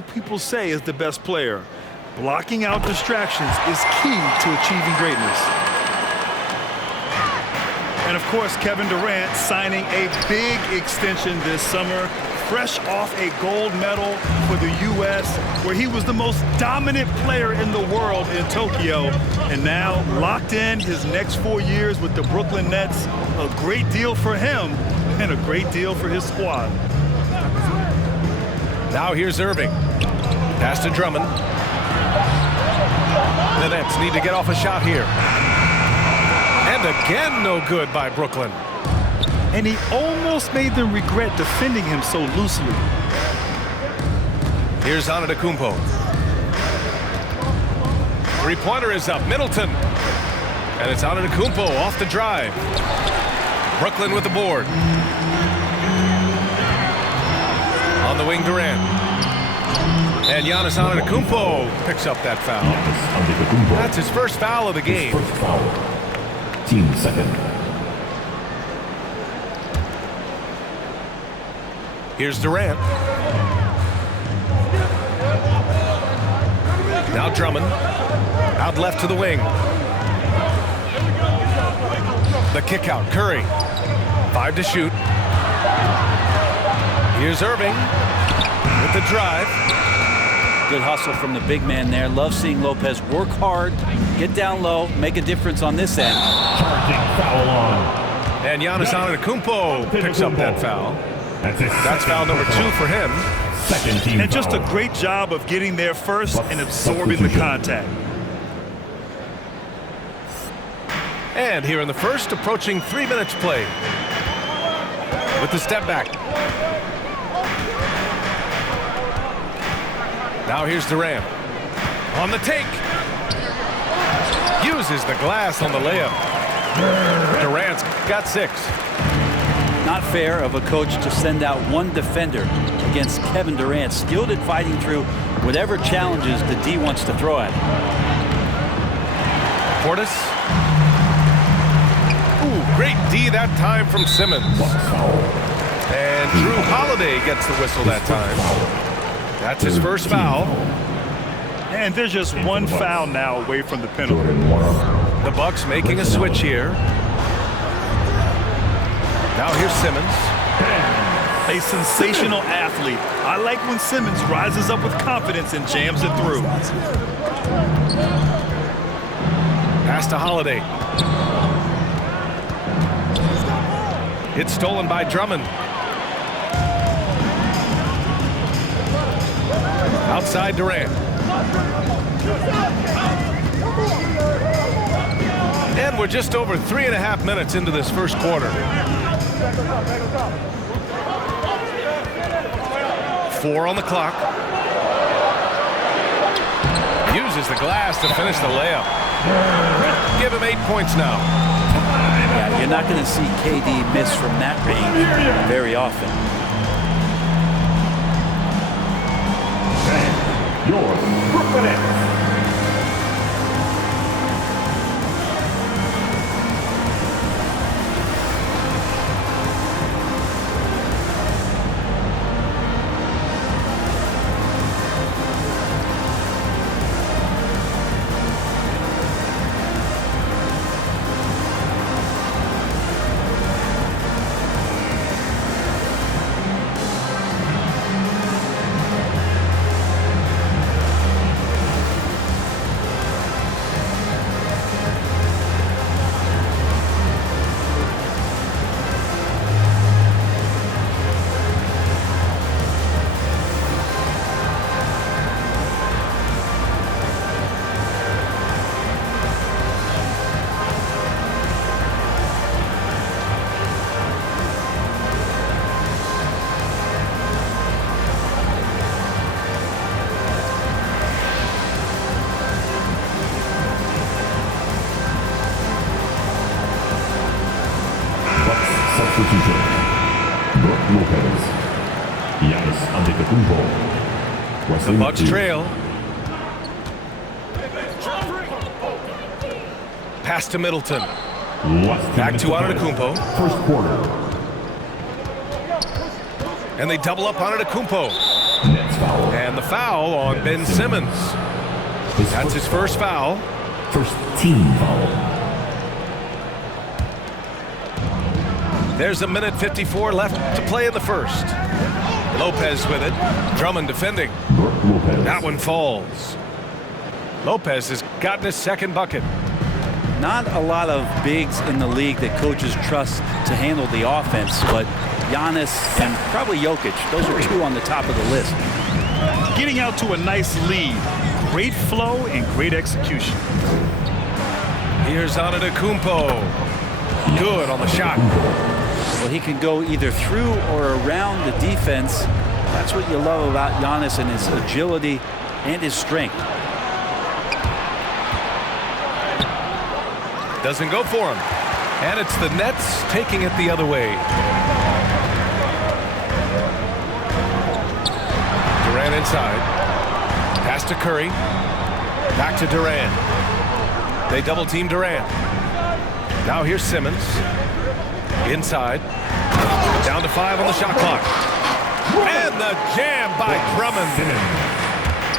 who people say is the best player. Blocking out distractions is key to achieving greatness. And of course, Kevin Durant signing a big extension this summer, fresh off a gold medal for the U.S., where he was the most dominant player in the world in Tokyo. And now locked in his next 4 years with the Brooklyn Nets. A great deal for him and a great deal for his squad. Now here's Irving. Pass to Drummond. The Nets need to get off a shot here. And again, no good by Brooklyn. And he almost made them regret defending him so loosely. Here's Antetokounmpo. Three-pointer is up. Middleton. And it's Antetokounmpo off the drive. Brooklyn with the board. On the wing, Durant. And Giannis Antetokounmpo picks up that foul. That's his first foul of the game. Team second. Here's Durant. Now Drummond. Out left to the wing. The kick out. Curry. 5 to shoot. Here's Irving with the drive. Good hustle from the big man there. Love seeing Lopez work hard, get down low, make a difference on this end. Charging foul on. And Giannis Antetokounmpo picks up that foul. That's foul number 2 for him. Second team And just a foul. great job of getting there first and absorbing the contact. And here in the first, approaching 3 minutes played. With the step back. Now here's Durant. On the take. Uses the glass on the layup. Durant's got 6. Not fair of a coach to send out one defender against Kevin Durant, skilled at fighting through whatever challenges the D wants to throw at him. Portis. Ooh, great D that time from Simmons. And Drew Holiday gets the whistle that time. That's his first foul. And there's just one foul now away from the penalty. The Bucks making a switch here. Now here's Simmons. A sensational athlete. I like when Simmons rises up with confidence and jams it through. Pass to Holiday. It's stolen by Drummond. Outside Durant. And we're just over 3.5 minutes into this first quarter. 4 on the clock. Uses the glass to finish the layup. Give him 8 points now. Yeah, you're not going to see KD miss from that range very often. Your Brooklyn Nets. Substitution. Brook Lopez. Giannis Antetokounmpo. The Bucks trail. Pass to Middleton. Back to Antetokounmpo. First quarter. And they double up Antetokounmpo. Nets foul. And the foul on Ben Simmons. That's his first foul. First team foul. There's a minute 54 left to play in the first. Lopez with it. Drummond defending. Brooke Lopez. That one falls. Lopez has gotten his second bucket. Not a lot of bigs in the league that coaches trust to handle the offense, but Giannis and probably Jokic, those are two on the top of the list. Getting out to a nice lead. Great flow and great execution. Here's Antetokounmpo. Good on the shot. Well, he can go either through or around the defense. That's what you love about Giannis and his agility and his strength. Doesn't go for him. And it's the Nets taking it the other way. Durant inside. Pass to Curry. Back to Durant. They double team Durant. Now here's Simmons. Inside. Down to 5 on the shot clock. And the jam by Drummond.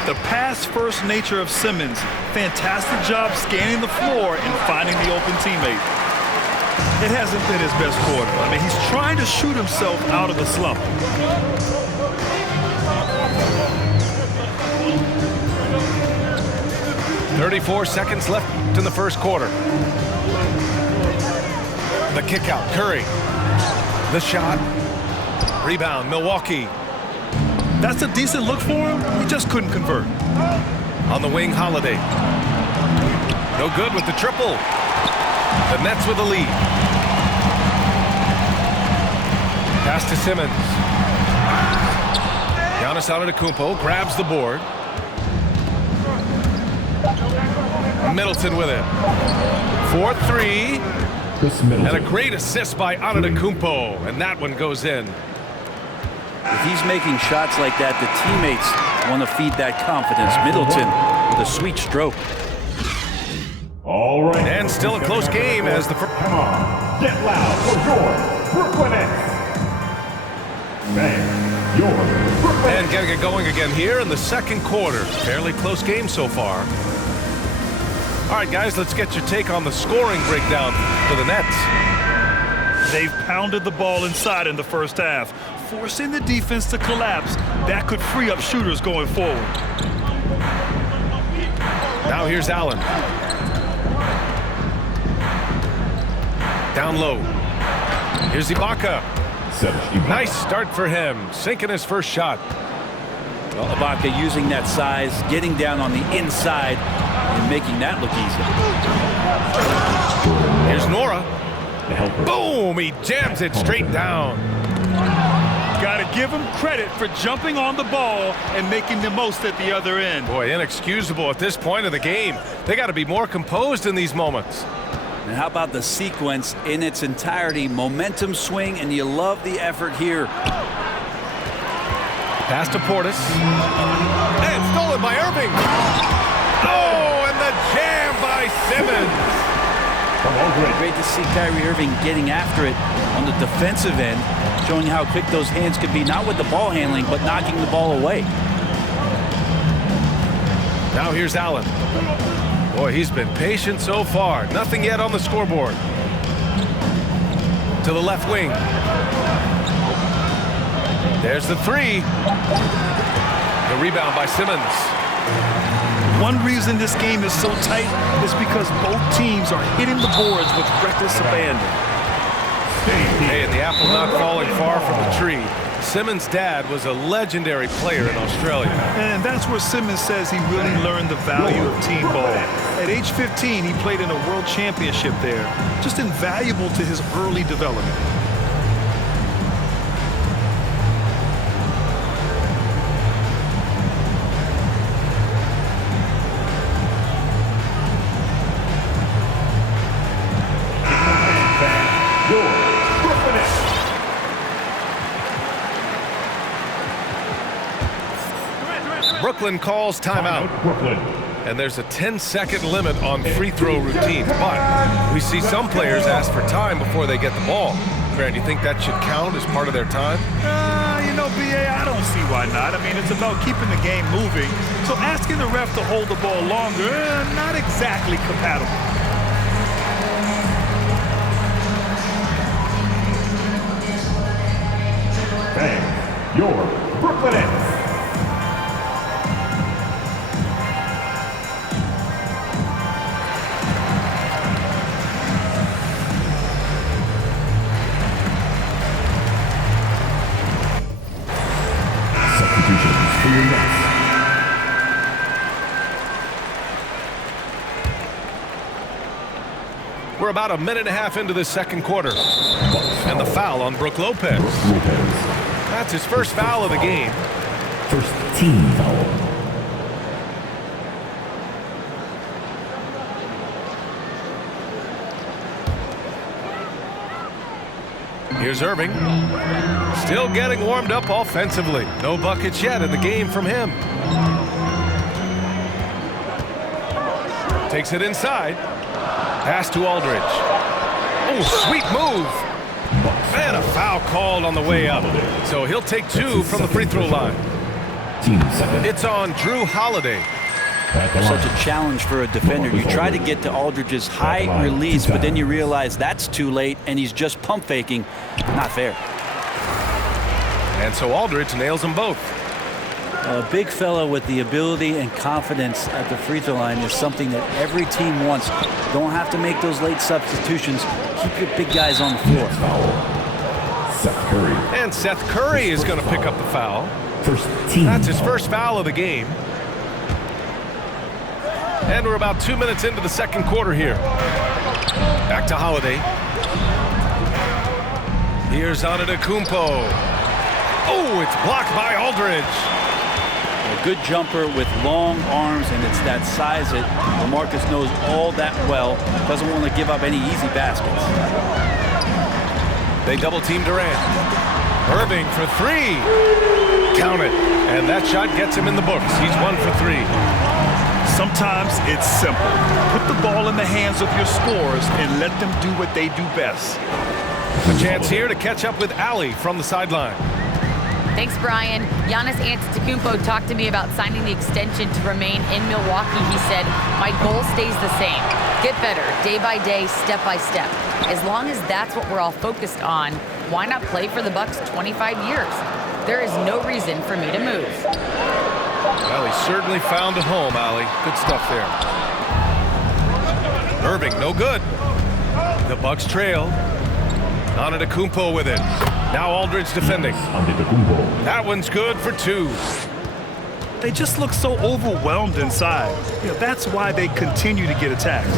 The pass-first nature of Simmons. Fantastic job scanning the floor and finding the open teammate. It hasn't been his best quarter. I mean, he's trying to shoot himself out of the slump. .34 seconds left in the first quarter. The kick out, Curry. The shot. Rebound, Milwaukee. That's a decent look for him. He just couldn't convert. On the wing, Holiday. No good with the triple. The Nets with the lead. Pass to Simmons. Giannis Antetokounmpo grabs the board. Middleton with it. 4-3. Chris Middleton. And a great assist by Antetokounmpo. And that one goes in. If he's making shots like that, the teammates want to feed that confidence. Middleton with a sweet stroke. All right. And still a close game as the first. Come on. Get loud for your Brooklyn Nets. Man, your Brooklyn And getting it going again here in the second quarter. Fairly close game so far. All right, guys, let's get your take on the scoring breakdown for the Nets. They've pounded the ball inside in the first half, forcing the defense to collapse. That could free up shooters going forward. Now here's Allen. Down low. Here's Ibaka. Nice start for him, sinking his first shot. Well, Ibaka using that size, getting down on the inside, and making that look easy. Here's Nora. Boom! He jams it straight down. Got to give him credit for jumping on the ball and making the most at the other end. Boy, inexcusable at this point of the game. They got to be more composed in these moments. And how about the sequence in its entirety? Momentum swing, and you love the effort here. Pass to Portis. And stolen by Irving. Oh, and the jam by Simmons. Great to see Kyrie Irving getting after it on the defensive end, showing how quick those hands could be, not with the ball handling, but knocking the ball away. Now here's Allen. Boy, he's been patient so far. Nothing yet on the scoreboard. To the left wing. There's the three. The rebound by Simmons. One reason this game is so tight is because both teams are hitting the boards with reckless abandon. Hey, and the apple not falling far from the tree. Simmons' dad was a legendary player in Australia. And that's where Simmons says he really learned the value of team ball. At age 15, he played in a world championship there. Just invaluable to his early development. Brooklyn calls timeout. And there's a 10-second limit on free throw routine. But we see some players ask for time before they get the ball. Grant, you think that should count as part of their time? know, BA, I don't see why not. I mean, it's about keeping the game moving. So asking the ref to hold the ball longer, not exactly compatible. Fans, your Brooklyn Nets. Substitutions for your Nets. We're about a minute and a half into the second quarter. And the foul on Brook Lopez. That's his first foul of the game. First team foul. Here's Irving. Still getting warmed up offensively. No buckets yet in the game from him. Takes it inside. Pass to Aldridge. Oh, sweet move. And a foul called on the way up. So he'll take two from the free throw line. It's on Drew Holiday. Such a challenge for a defender. You try to get to Aldridge's high release, but then you realize that's too late, and he's just pump faking. Not fair. And so Aldridge nails them both. A big fella with the ability and confidence at the free throw line is something that every team wants. Don't have to make those late substitutions. Keep your big guys on the floor. Seth Curry. And Seth Curry is going to pick up the foul. First team. That's his first foul of the game. And we're about 2 minutes into the second quarter here. Back to Holiday. Here's Antetokounmpo. Oh, it's blocked by Aldridge. A good jumper with long arms, and it's that size that LaMarcus knows all that well. Doesn't want to give up any easy baskets. They double team Durant. Irving for three. Count it. And that shot gets him in the books. He's 1 for 3. Sometimes it's simple. Put the ball in the hands of your scorers and let them do what they do best. A chance here to catch up with Allie from the sideline. Thanks, Brian. Giannis Antetokounmpo talked to me about signing the extension to remain in Milwaukee. He said, "My goal stays the same. Get better, day by day, step by step. As long as that's what we're all focused on, why not play for the Bucks 25 years? There is no reason for me to move." Well, he certainly found a home, Allie. Good stuff there. Irving, no good. The Bucks trail. Antetokounmpo with it. Now Aldridge defending. That one's good for 2. They just look so overwhelmed inside. That's why they continue to get attacked.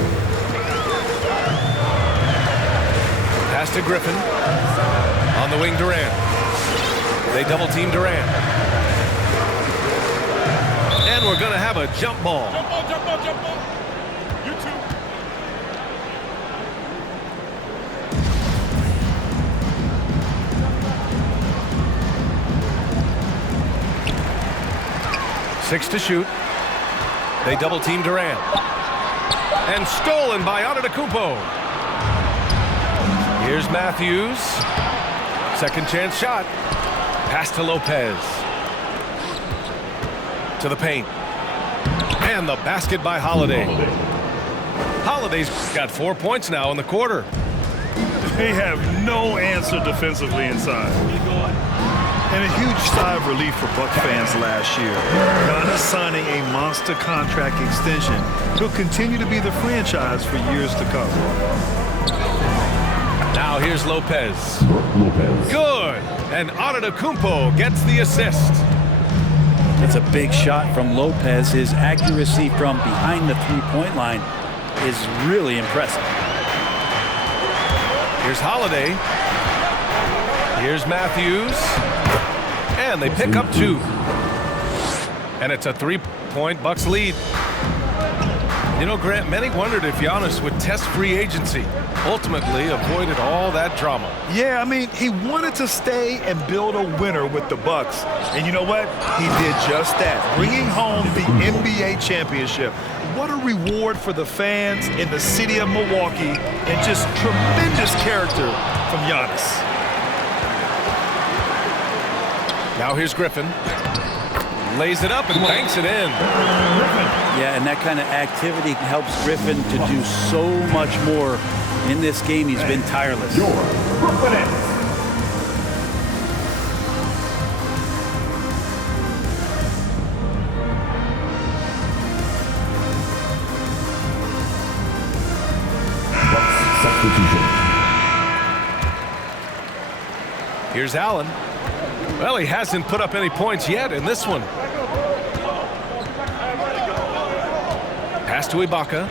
Pass to Griffin. On the wing, Durant. They double team Durant. And we're going to have a jump ball. Jump ball, jump ball, jump ball. You too. Six to shoot. They double team Durant. And stolen by Antetokounmpo. Here's Matthews. Second chance shot. Pass to Lopez. To the paint. And the basket by Holiday. Holiday's got 4 points now in the quarter. They have no answer defensively inside. And a huge sigh of relief for Buck fans last year. Giannis signing a monster contract extension. He'll continue to be the franchise for years to come. Now here's Lopez. Good. And Antetokounmpo gets the assist. It's a big shot from Lopez. His accuracy from behind the three-point line is really impressive. Here's Holiday. Here's Matthews. And they pick up 2. And it's a 3-point Bucks lead. You know, Grant, many wondered if Giannis would test free agency. Ultimately avoided all that drama. Yeah, I mean, he wanted to stay and build a winner with the Bucks. And you know what? He did just that, bringing home the NBA championship. What a reward for the fans in the city of Milwaukee, and just tremendous character from Giannis. Now here's Griffin. Lays it up and banks it in. Yeah, and that kind of activity helps Griffin to do so much more in this game. He's been tireless. Your Brooklyn Nets. Substitution. Here's Allen. Well, he hasn't put up any points yet in this one. Pass to Ibaka.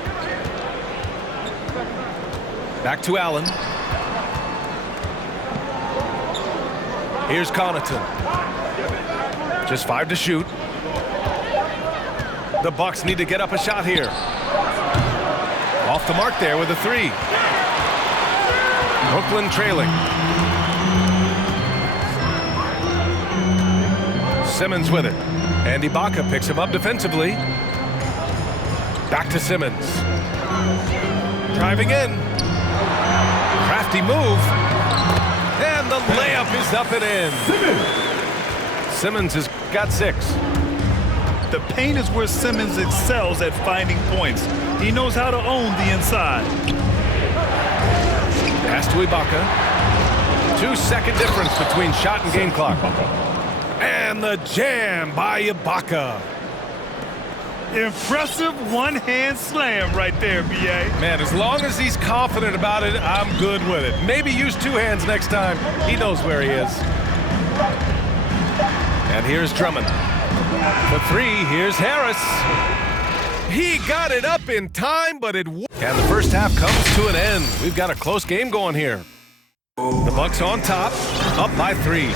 Back to Allen. Here's Connaughton. Just 5 to shoot. The Bucks need to get up a shot here. Off the mark there with a 3. Brooklyn trailing. Simmons with it. And Ibaka picks him up defensively. Back to Simmons. Driving in. Crafty move. And the layup is up and in. Simmons has got 6. The paint is where Simmons excels at finding points. He knows how to own the inside. Pass to Ibaka. 2-second difference between shot and game clock. And the jam by Ibaka. Impressive one-hand slam right there, B.A. Man, as long as he's confident about it, I'm good with it. Maybe use 2 hands next time. He knows where he is. And here's Drummond. For 3, here's Harris. He got it up in time, but it... And the first half comes to an end. We've got a close game going here. The Bucks on top, up by 3.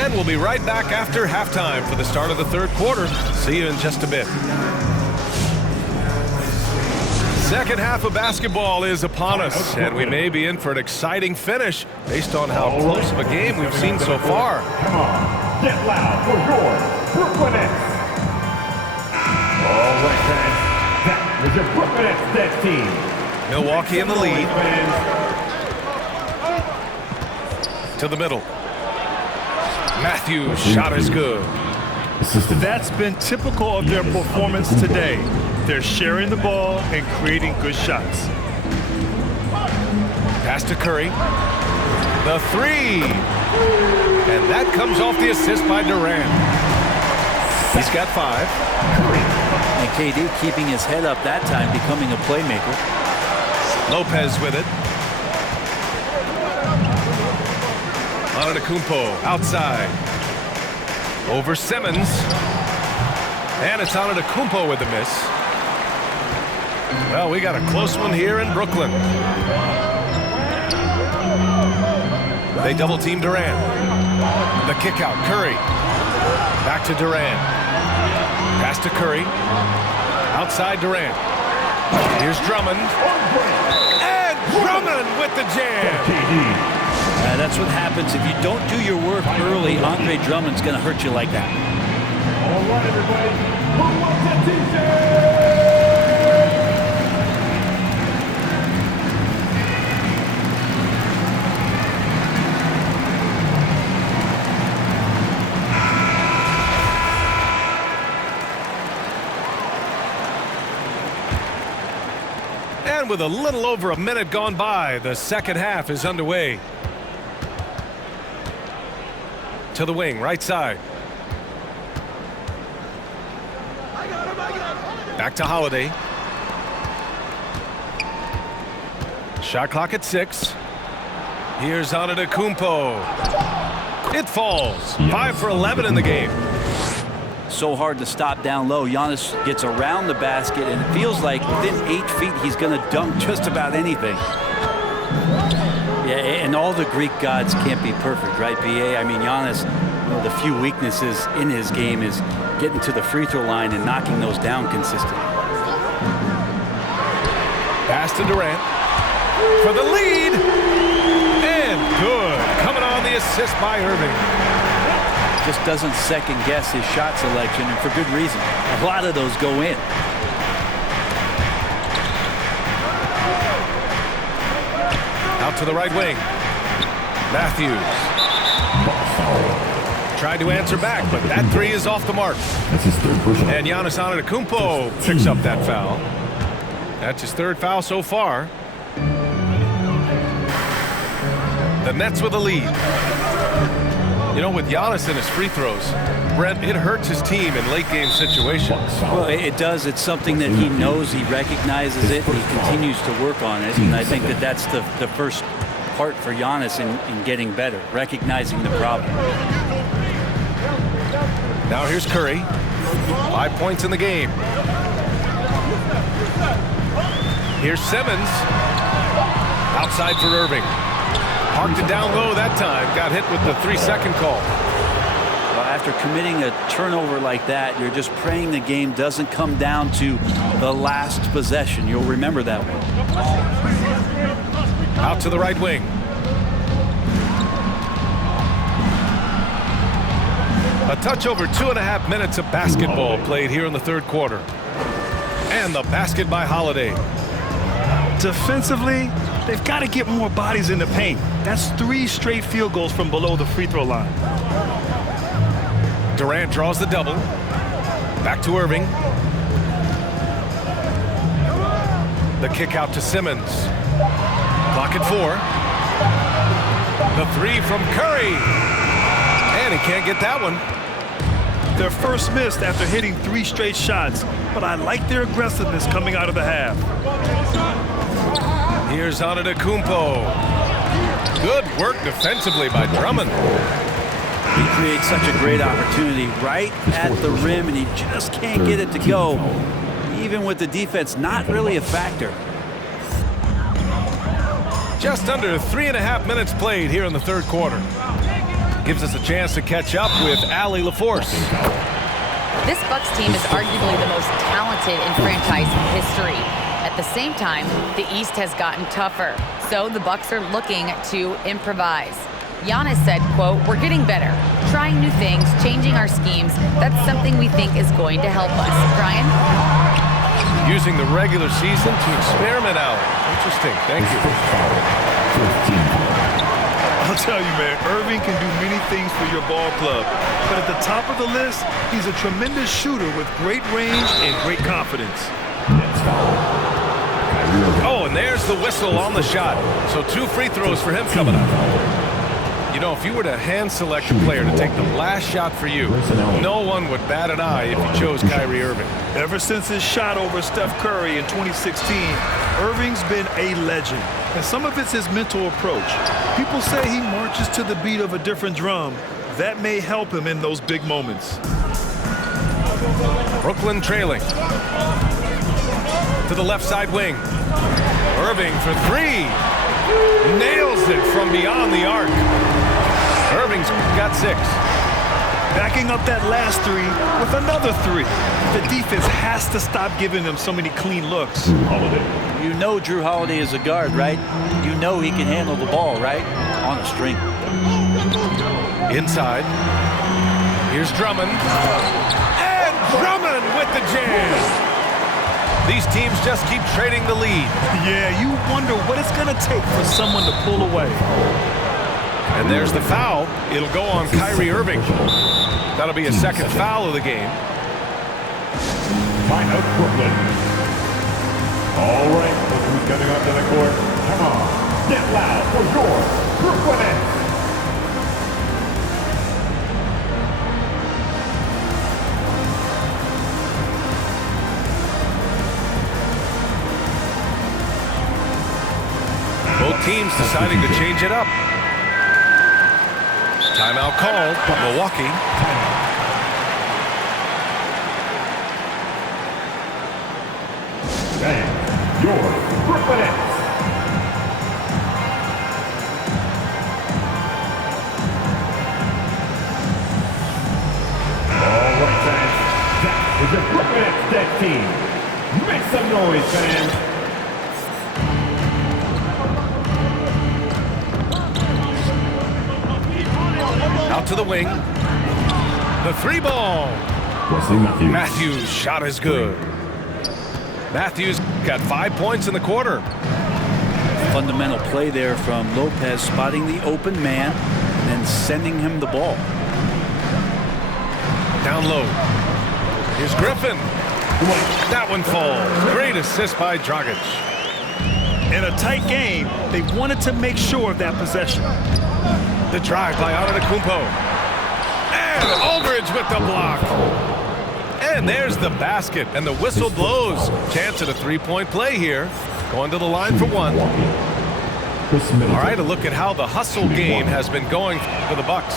And we'll be right back after halftime for the start of the third quarter. See you in just a bit. Second half of basketball is upon us, and we may be in for an exciting finish based on how close of a game we've seen so far. Come on, get loud for your Brooklyn Nets. All right, fans, that was your Brooklyn Nets team. Milwaukee in the lead. To the middle. Matthews' shot is good. That's been typical of their performance today. They're sharing the ball and creating good shots. Pass to Curry. The 3. And that comes off the assist by Durant. He's got 5. And KD keeping his head up that time, becoming a playmaker. Lopez with it. Antetokounmpo outside. Over Simmons. And it's Antetokounmpo with the miss. Well, we got a close one here in Brooklyn. They double team Durant. The kick out, Curry. Back to Durant. Pass to Curry. Outside Durant. Here's Drummond. And Drummond with the jam. That's what happens if you don't do your work early. Andre Drummond's going to hurt you like that. All right, everybody. Who wants a t-shirt? And with a little over a minute gone by, the second half is underway. To the wing, right side. Back to Holiday. Shot clock at 6. Here's Antetokounmpo. It falls. 5 for 11 in the game. So hard to stop down low. Giannis gets around the basket, and it feels like within 8 feet he's going to dunk just about anything. Yeah, and all the Greek gods can't be perfect, right, B.A.? I mean, Giannis, one of the few weaknesses in his game is getting to the free throw line and knocking those down consistently. Pass to Durant for the lead. And good. Coming on the assist by Irving. Just doesn't second guess his shot selection, and for good reason. A lot of those go in. Out to the right wing. Matthews. Tried to answer back, but that three is off the mark. That's his third personal. And Giannis Antetokounmpo picks up that foul. That's his third foul so far. The Nets with a lead. You know, with Giannis and his free throws, Brent, it hurts his team in late game situations. Well, it does. It's something that he knows, he recognizes it, and he continues to work on it. And I think that that's the first part for Giannis in getting better, recognizing the problem. Now here's Curry. 5 points in the game. Here's Simmons. Outside for Irving. Parked it down low that time. Got hit with the 3-second call. Well, after committing a turnover like that, you're just praying the game doesn't come down to the last possession. You'll remember that one. Out to the right wing. A touch over 2.5 minutes of basketball played here in the third quarter. And the basket by Holiday. Defensively, they've got to get more bodies in the paint. That's 3 straight field goals from below the free throw line. Durant draws the double. Back to Irving. The kick out to Simmons. Clock at 4. The three from Curry. And he can't get that one. Their first missed after hitting 3 straight shots, but I like their aggressiveness coming out of the half. Here's Antetokounmpo. Good work defensively by Drummond. He creates such a great opportunity right at the rim, and he just can't get it to go. Even with the defense not really a factor. Just under 3.5 minutes played here in the third quarter. Gives us a chance to catch up with Allie LaForce. This Bucks team is arguably the most talented in franchise history. At the same time, the East has gotten tougher, so the Bucks are looking to improvise. Giannis said, quote, "We're getting better, trying new things, changing our schemes. That's something we think is going to help us." Brian? Using the regular season to experiment out. Interesting. Thank you. I'll tell you, man, Irving can do many things for your ball club. But at the top of the list, he's a tremendous shooter with great range and great confidence. Oh, and there's the whistle on the shot. So 2 free throws for him coming up. You know, if you were to hand select a player to take the last shot for you, no one would bat an eye if you chose Kyrie Irving. Ever since his shot over Steph Curry in 2016, Irving's been a legend. And some of it's his mental approach. People say he marches to the beat of a different drum. That may help him in those big moments. Brooklyn trailing. To the left side wing. Irving for 3. Nails it from beyond the arc. Irving's got 6. Backing up that last 3 with another 3. The defense has to stop giving them so many clean looks. You know Jrue Holiday is a guard, right? You know he can handle the ball, right? On a string. Inside. Here's Drummond. And Drummond with the jam. These teams just keep trading the lead. Yeah, you wonder what it's going to take for someone to pull away. And there's the foul. It'll go on Kyrie Irving. That'll be a second foul of the game. Timeout, Brooklyn. All right, look who's coming up to the court. Come on, get loud for your Brooklyn Nets. Both teams deciding to change it up. Timeout called by Milwaukee. And your Brooklyn Nets. All right, fans. That is your Brooklyn Nets dead team. Make some noise, fans. Out to the wing. The 3 ball. Wesley Matthews. Matthews' shot is good. Matthews got 5 points in the quarter. Fundamental play there from Lopez, spotting the open man and then sending him the ball. Down low. Here's Griffin. That one falls. Great assist by Dragic. In a tight game, they wanted to make sure of that possession. The drive by Antetokounmpo. And Aldridge with the block. And there's the basket, and the whistle blows. Chance at a three-point play here. Going to the line for one. All right, a look at how the hustle game has been going for the Bucks.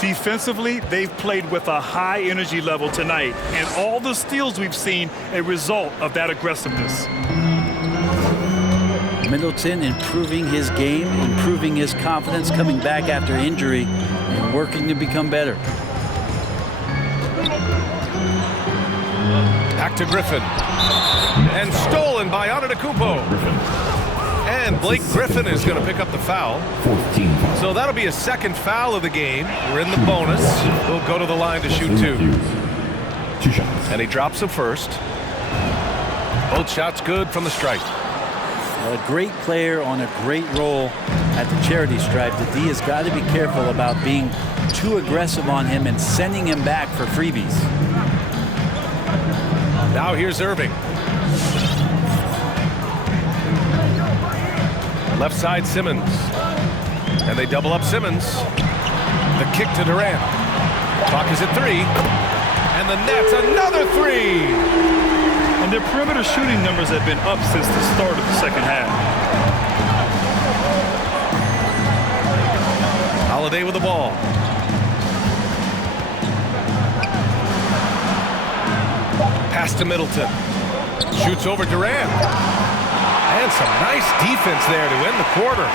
Defensively, they've played with a high energy level tonight, and all the steals we've seen a result of that aggressiveness. Middleton improving his game, improving his confidence, coming back after injury, and working to become better. Back to Griffin. And stolen by Antetokounmpo. And Blake Griffin is going to pick up the foul. 14 foul. So that'll be a second foul of the game. We're in the bonus. We'll go to the line to shoot two. 2 shots. And he drops the first. Both shots good from the stripe. A great player on a great role at the charity stripe. The D has got to be careful about being too aggressive on him and sending him back for freebies. Now here's Irving. Left side Simmons. And they double up Simmons. The kick to Durant. Clock is at 3. And the Nets another 3. And their perimeter shooting numbers have been up since the start of the second half. Holiday with the ball. Pass to Middleton. Shoots over Durant. And some nice defense there to end the quarter.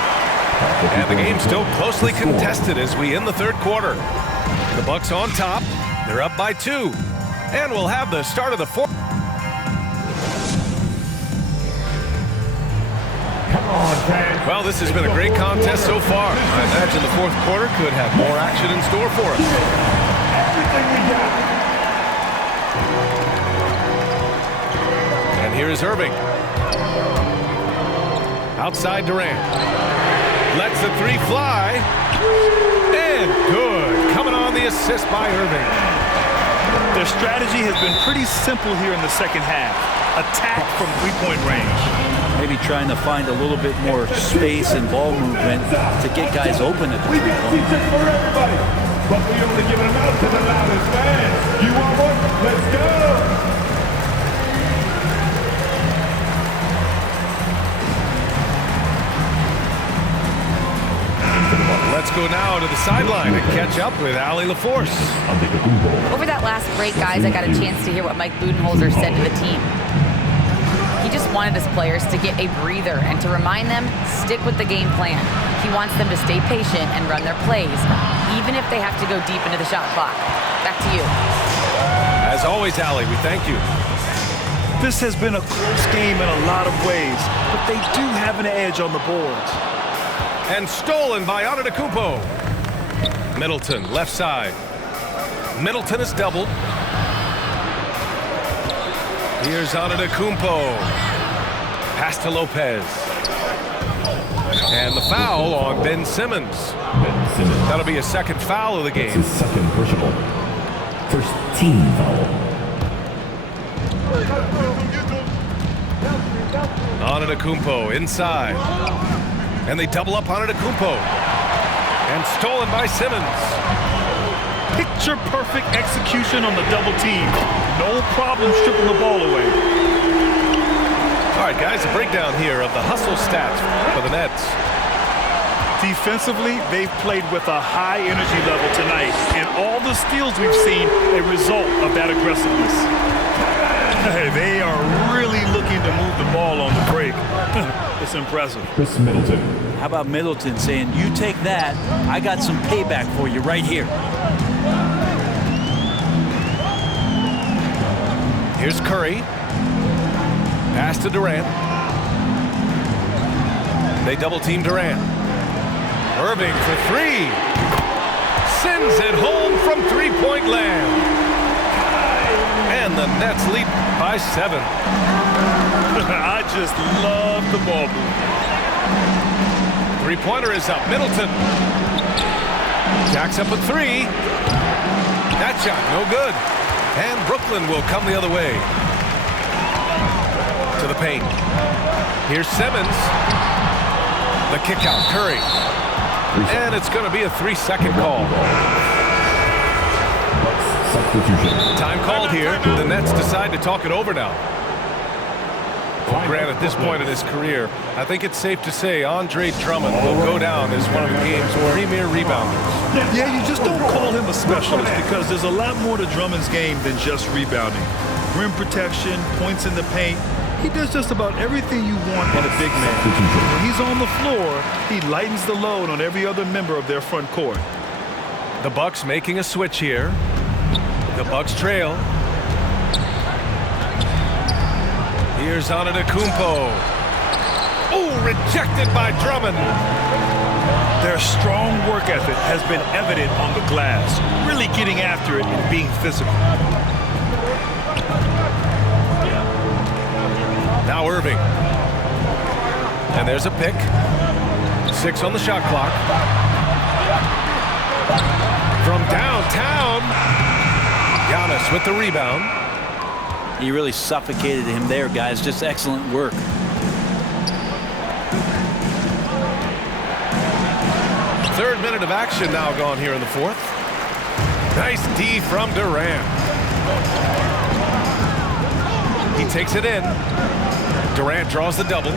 And the game's still closely contested as we end the third quarter. The Bucks on top. They're up by 2. And we'll have the start of the fourth. Well, this has been a great contest so far. I imagine the fourth quarter could have more action in store for us. And here is Irving. Outside Durant. Lets the 3 fly. And good. Coming on the assist by Irving. Their strategy has been pretty simple here in the second half. Attack from three-point range. Maybe trying to find a little bit more space and ball movement to get guys open at the three-point. For everybody, but we only give it out to the loudest fans. You want one? Let's go! Let's go now to the sideline and catch up with Allie LaForce. Over that last break, guys, I got a chance to hear what Mike Budenholzer said to the team. He just wanted his players to get a breather and to remind them, stick with the game plan. He wants them to stay patient and run their plays, even if they have to go deep into the shot clock. Back to you. As always, Allie, we thank you. This has been a close game in a lot of ways, but they do have an edge on the boards. And stolen by Antetokounmpo. Middleton, left side. Middleton is doubled. Here's Antetokounmpo. Pass to Lopez. And the foul on Ben Simmons. That'll be a second foul of the game. His second personal. First team foul. Antetokounmpo inside. And they double up Antetokounmpo. And stolen by Simmons. Picture-perfect execution on the double team. No problem stripping the ball away. All right, guys, a breakdown here of the hustle stats for the Nets. Defensively, they've played with a high energy level tonight, and all the steals we've seen a result of that aggressiveness. They are really looking to move the ball on the break. It's impressive. Chris Middleton. How about Middleton saying, you take that, I got some payback for you right here. Here's Curry. Pass to Durant. They double-team Durant. Irving for 3. Sends it home from three-point land. And the Nets lead by 7. I just love the ball move. Three-pointer is up. Middleton. Jacks up a 3. That shot, no good. And Brooklyn will come the other way. To the paint. Here's Simmons. The kick out, Curry. And it's going to be a 3-second call. Substitution. Time called here. The Nets decide to talk it over now. Well, Grant, at this point in his career, I think it's safe to say Andre Drummond will go down as one of the game's premier rebounders. Yeah, you just don't call him a specialist because there's a lot more to Drummond's game than just rebounding. Rim protection, points in the paint. He does just about everything you want in a big man. When he's on the floor, he lightens the load on every other member of their front court. The Bucks making a switch here. The Bucks trail. Here's Antetokounmpo. Oh, rejected by Drummond. Their strong work ethic has been evident on the glass, really getting after it and being physical. Now Irving. And there's a pick. 6 on the shot clock. From downtown, Giannis with the rebound. He really suffocated him there, guys. Just excellent work. Third minute of action now gone here in the fourth. Nice D from Durant. He takes it in. Durant draws the double.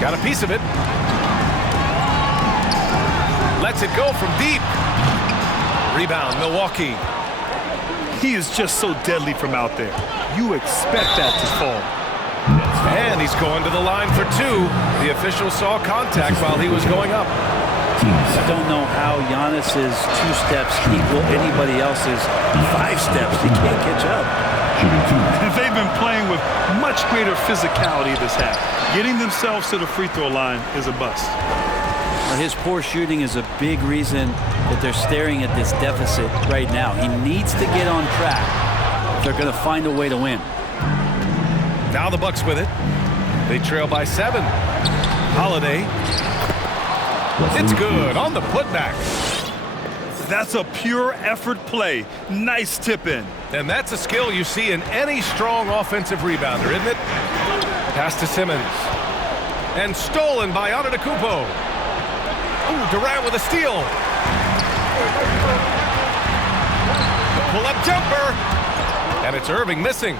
Got a piece of it. Lets it go from deep. Rebound, Milwaukee. He is just so deadly from out there. You expect that to fall. And he's going to the line for 2. The official saw contact while he was going up. I don't know how Giannis's 2 steps equal anybody else's 5 steps. He can't catch up. They've been playing with much greater physicality this half. Getting themselves to the free throw line is a bust. His poor shooting is a big reason that they're staring at this deficit right now. He needs to get on track if they're going to find a way to win. Now the Bucks with it. They trail by 7. Holiday. It's good on the putback. That's a pure effort play. Nice tip in. And that's a skill you see in any strong offensive rebounder, isn't it? Pass to Simmons. And stolen by Antetokounmpo. Ooh, Durant with a steal. Pull-up jumper. And it's Irving missing.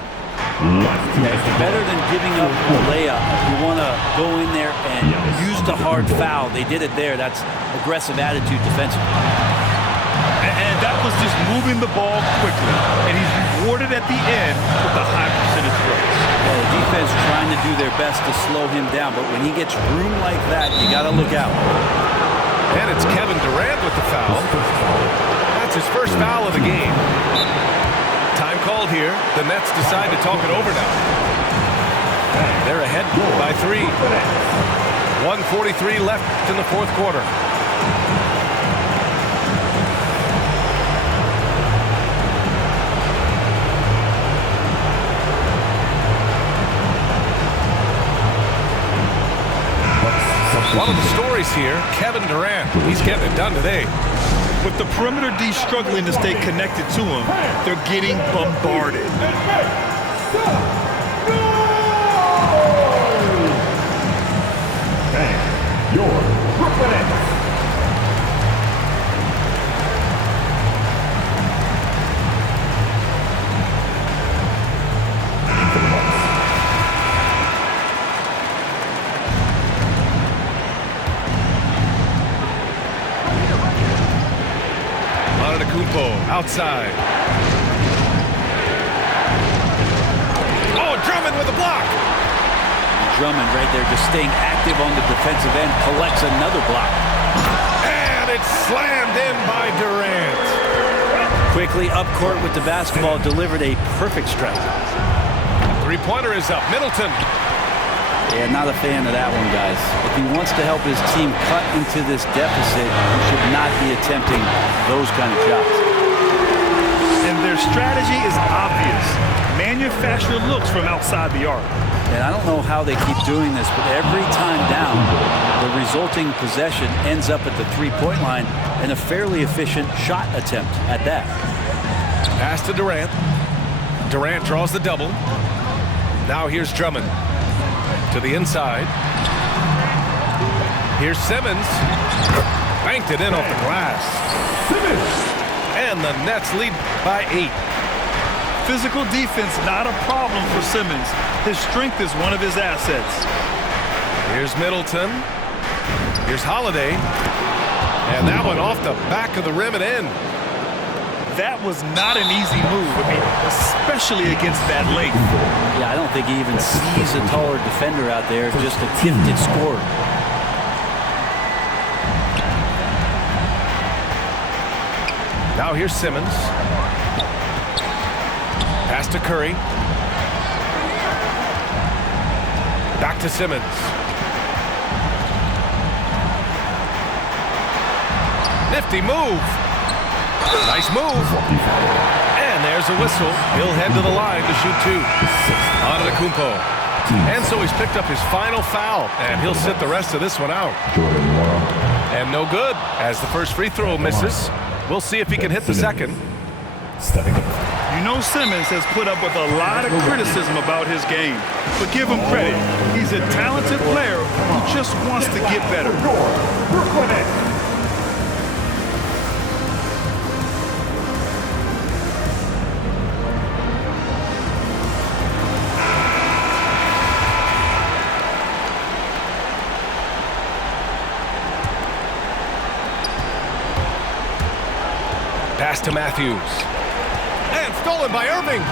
It's better than giving up a layup. You want to go in there and use the hard foul. They did it there. That's aggressive attitude defensively. And that was just moving the ball quickly. And he's rewarded at the end with a high percentage rate. Well, the defense trying to do their best to slow him down. But when he gets room like that, you got to look out. And it's Kevin Durant with the foul. That's his first foul of the game. Time called here. The Nets decide to talk it over now. They're ahead by 3. 1:43 left in the fourth quarter. One of the stories here, Kevin Durant. He's getting it done today. With the perimeter D struggling to stay connected to him, they're getting bombarded. And your Brooklyn Nets. Antetokounmpo outside. Oh, Drummond with a block. Drummond right there just staying active on the defensive end, collects another block. And it's slammed in by Durant. Quickly up court with the basketball, delivered a perfect strike. Three-pointer is up. Middleton. Yeah, not a fan of that one, guys. If he wants to help his team cut into this deficit, he should not be attempting those kind of shots. And their strategy is obvious. Manufacture looks from outside the arc. And I don't know how they keep doing this, but every time down, the resulting possession ends up at the three-point line and a fairly efficient shot attempt at that. Pass to Durant. Durant draws the double. Now here's Drummond to the inside. Here's Simmons. Banked it in off the glass. And the Nets lead by 8. Physical defense, not a problem for Simmons. His strength is one of his assets. Here's Middleton. Here's Holiday. And that one off the back of the rim and in. That was not an easy move, I mean, especially against that length. Yeah, I don't think he even sees a taller defender out there, just a gifted scorer. Now here's Simmons. Pass to Curry. Back to Simmons. Nifty move. Nice move. And there's a whistle. He'll head to the line to shoot 2. Antetokounmpo. And so he's picked up his final foul, and he'll sit the rest of this one out. And no good, as the first free throw misses. We'll see if he can hit the second. You know Simmons has put up with a lot of criticism about his game, but give him credit. He's a talented player who just wants to get better. Pass to Matthews. And stolen by Irving.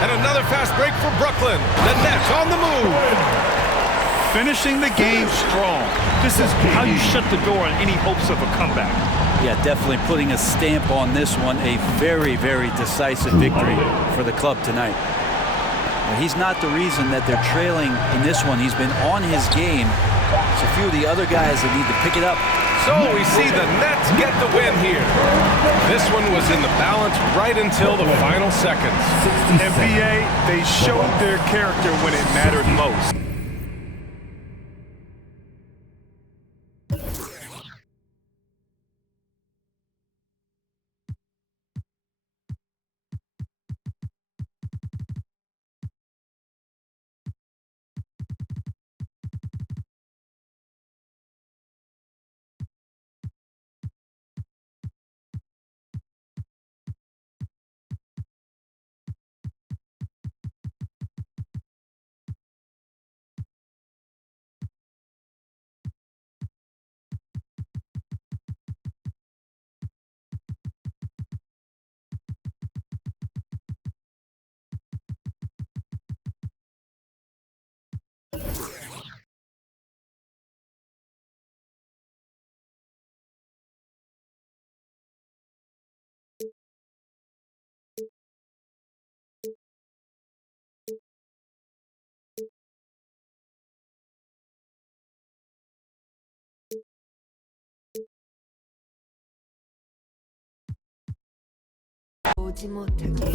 And another fast break for Brooklyn. The Nets on the move. Finishing the game strong. This is how you shut the door on any hopes of a comeback. Yeah, definitely putting a stamp on this one. A very, very decisive victory for the club tonight. Well, he's not the reason that they're trailing in this one. He's been on his game. It's a few of the other guys that need to pick it up. So we see the Nets get the win here. This one was in the balance right until the final seconds. NBA, they showed their character when it mattered most. 오지 못하게